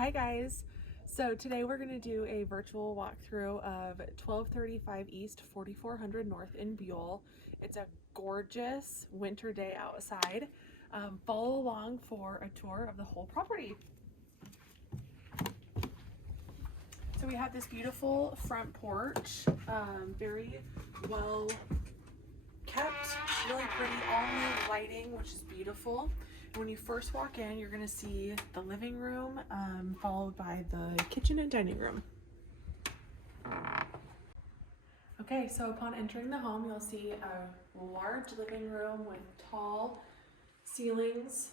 Hi guys. So today we're going to do a virtual walkthrough of 1235 East 4400 North in Buhl. It's a gorgeous winter day outside. Follow along for a tour of the whole property. So we have this beautiful front porch, very well kept, really pretty, all new lighting, which is beautiful. When you first walk in, you're going to see the living room, followed by the kitchen and dining room. Okay, so upon entering the home, you'll see a large living room with tall ceilings,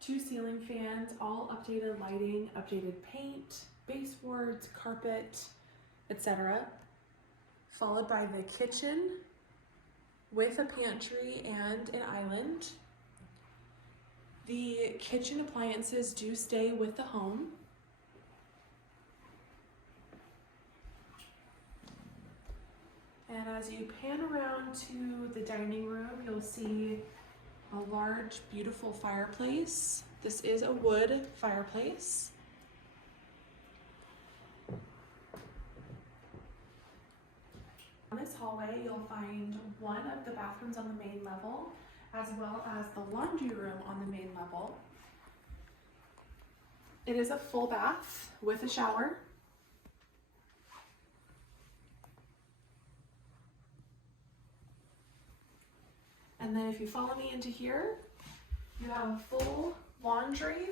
2 ceiling fans, all updated lighting, updated paint, baseboards, carpet, etc. Followed by the kitchen with a pantry and an island. The kitchen appliances do stay with the home. And as you pan around to the dining room, you'll see a large, beautiful fireplace. This is a wood fireplace. On this hallway, you'll find one of the bathrooms on the main level, as well as the laundry room on the main level. It is a full bath with a shower. And then if you follow me into here, you have a full laundry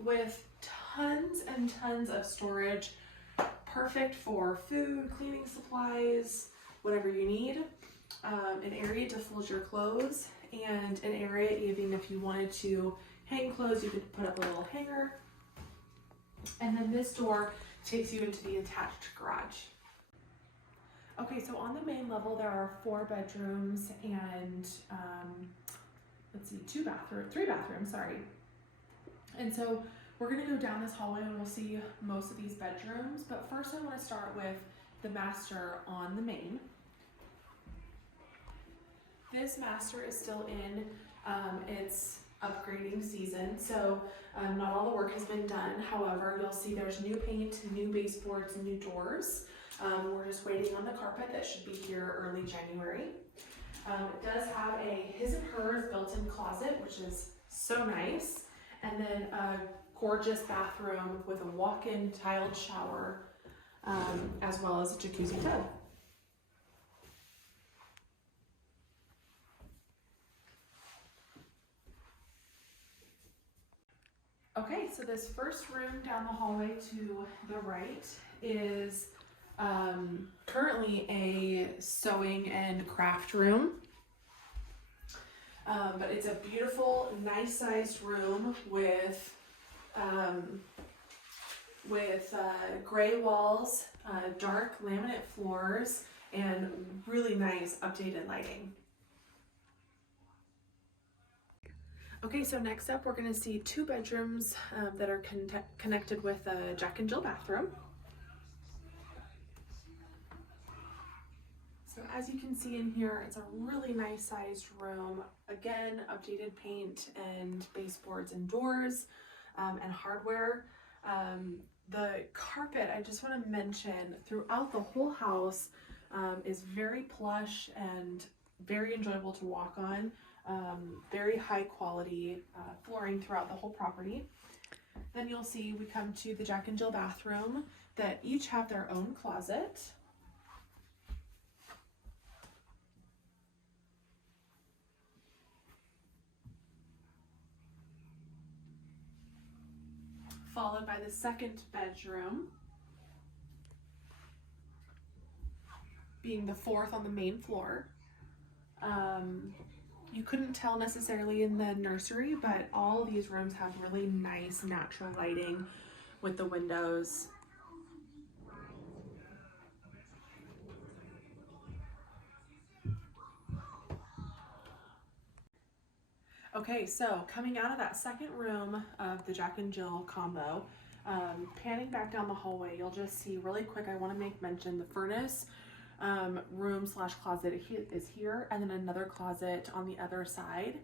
with tons and tons of storage, perfect for food, cleaning supplies, whatever you need. An area to fold your clothes, and an area even if you wanted to hang clothes, you could put up a little hanger. And then this door takes you into the attached garage. Okay, so on the main level there are 4 bedrooms and let's see, 3 bathrooms, sorry. And so we're gonna go down this hallway and we'll see most of these bedrooms, but first I want to start with the master on the main. This master is still in its upgrading season, so not all the work has been done. However, you'll see there's new paint, new baseboards, new doors. We're just waiting on the carpet that should be here early January. It does have a his and hers built-in closet, which is so nice, and then a gorgeous bathroom with a walk-in tiled shower, as well as a jacuzzi tub. Okay, so this first room down the hallway to the right is currently a sewing and craft room. But it's a beautiful, nice sized room with gray walls, dark laminate floors, and really nice updated lighting. Okay, so next up we're going to see 2 bedrooms that are connected with a Jack and Jill bathroom. So as you can see in here, it's a really nice sized room. Again, updated paint and baseboards and doors and hardware. The carpet, I just want to mention, throughout the whole house is very plush and very enjoyable to walk on. Very high quality flooring throughout the whole property. Then you'll see we come to the Jack and Jill bathroom that each have their own closet. Followed by the second bedroom being the 4th on the main floor. You couldn't tell necessarily in the nursery, but all these rooms have really nice natural lighting with the windows. Okay, so coming out of that second room of the Jack and Jill combo, panning back down the hallway, you'll just see really quick, I want to make mention the furnace room slash closet is here, and then another closet on the other side.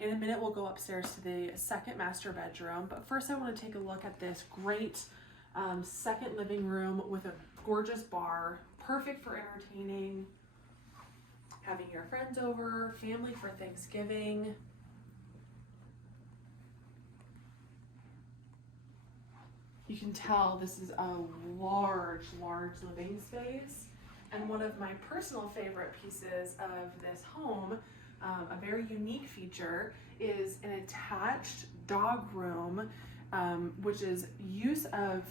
In a minute, we'll go upstairs to the second master bedroom, but first I want to take a look at this great second living room with a gorgeous bar, perfect for entertaining, having your friends over, family for Thanksgiving. You can tell this is a large living space. And one of my personal favorite pieces of this home, a very unique feature, is an attached dog room, which is use of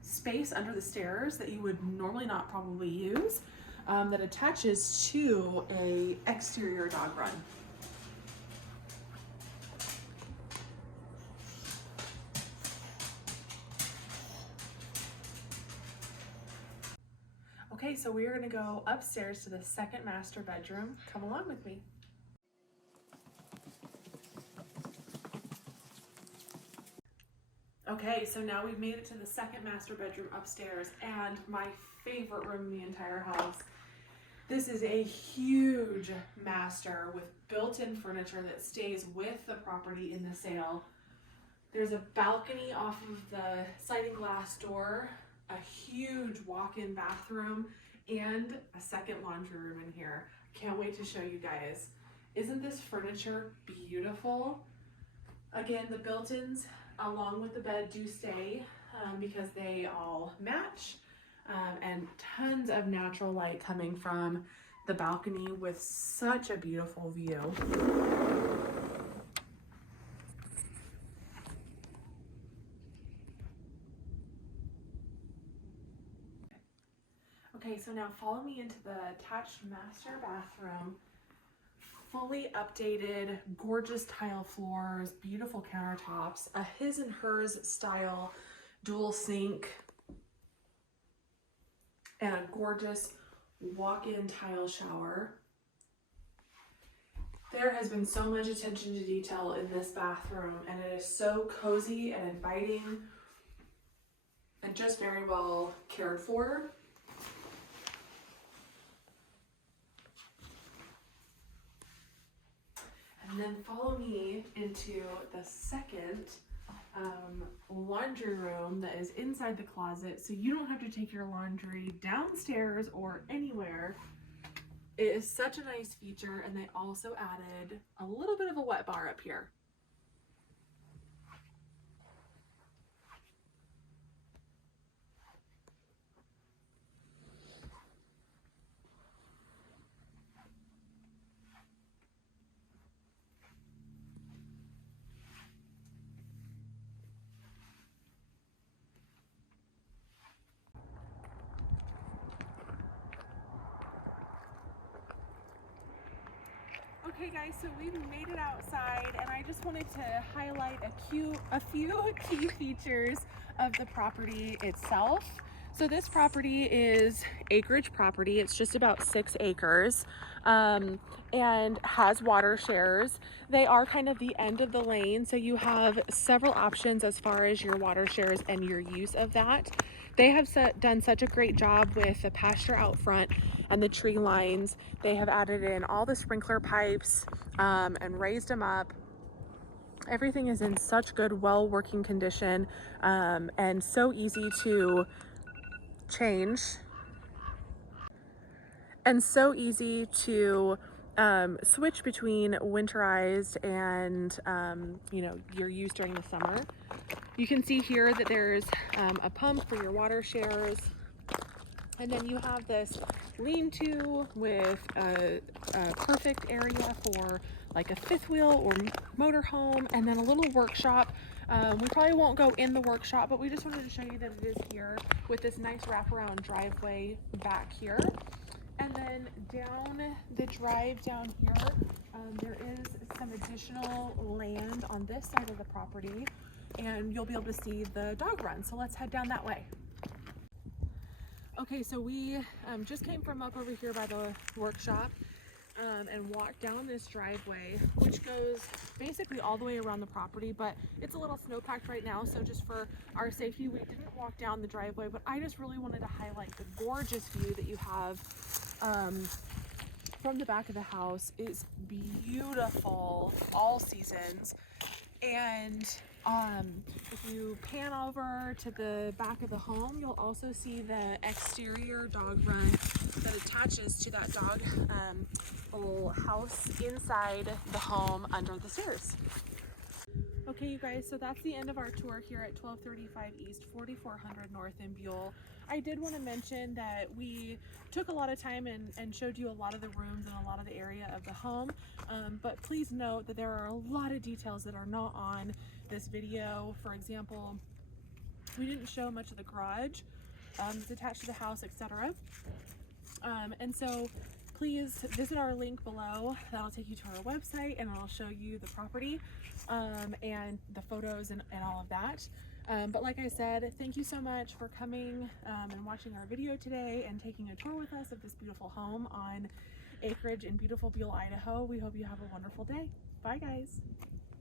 space under the stairs that you would normally not probably use, that attaches to a exterior dog run. Okay, so we are going to go upstairs to the second master bedroom. Come along with me. Okay, so now we've made it to the second master bedroom upstairs, and my favorite room in the entire house. This is a huge master with built-in furniture that stays with the property in the sale. There's a balcony off of the sliding glass door, a huge walk-in bathroom, and a second laundry room in here. Can't wait to show you guys. Isn't this furniture beautiful? Again, the built-ins along with the bed do stay because they all match, and tons of natural light coming from the balcony with such a beautiful view. Okay, so now follow me into the attached master bathroom. Fully updated, gorgeous tile floors, beautiful countertops, a his and hers style dual sink, and a gorgeous walk-in tile shower. There has been so much attention to detail in this bathroom, and it is so cozy and inviting and just very well cared for. And then follow me into the second laundry room that is inside the closet, so you don't have to take your laundry downstairs or anywhere. It is such a nice feature, and they also added a little bit of a wet bar up here. Okay guys, so we've made it outside, and I just wanted to highlight a few key features of the property itself. So this property is acreage property. It's just about 6 acres and has water shares. They are kind of the end of the lane, so you have several options as far as your water shares and your use of that. They have done such a great job with the pasture out front and the tree lines. They have added in all the sprinkler pipes and raised them up. Everything is in such good, well working condition, and so easy to change and so easy to switch between winterized and your use during the summer. You can see here that there's a pump for your water shares, and then you have this lean-to with a perfect area for like a fifth wheel or motor home, and then a little workshop. We probably won't go in the workshop, but we just wanted to show you that it is here with this nice wraparound driveway back here. And then down the drive down here, there is some additional land on this side of the property, and you'll be able to see the dog run. So let's head down that way. Okay, so we just came from up over here by the workshop and walked down this driveway, which goes basically all the way around the property, but it's a little snow-packed right now, so just for our safety, we didn't walk down the driveway, but I just really wanted to highlight the gorgeous view that you have from the back of the house is beautiful all seasons. And if you pan over to the back of the home, you'll also see the exterior dog run that attaches to that dog little house inside the home under the stairs. Okay, you guys, so that's the end of our tour here at 1235 East, 4400 North in Buhl. I did want to mention that we took a lot of time and showed you a lot of the rooms and a lot of the area of the home, but please note that there are a lot of details that are not on this video. For example, we didn't show much of the garage that's attached to the house, etc. And so please visit our link below. That'll take you to our website and it'll show you the property and the photos and all of that. But like I said, thank you so much for coming and watching our video today and taking a tour with us of this beautiful home on acreage in beautiful Buhl, Idaho. We hope you have a wonderful day. Bye guys.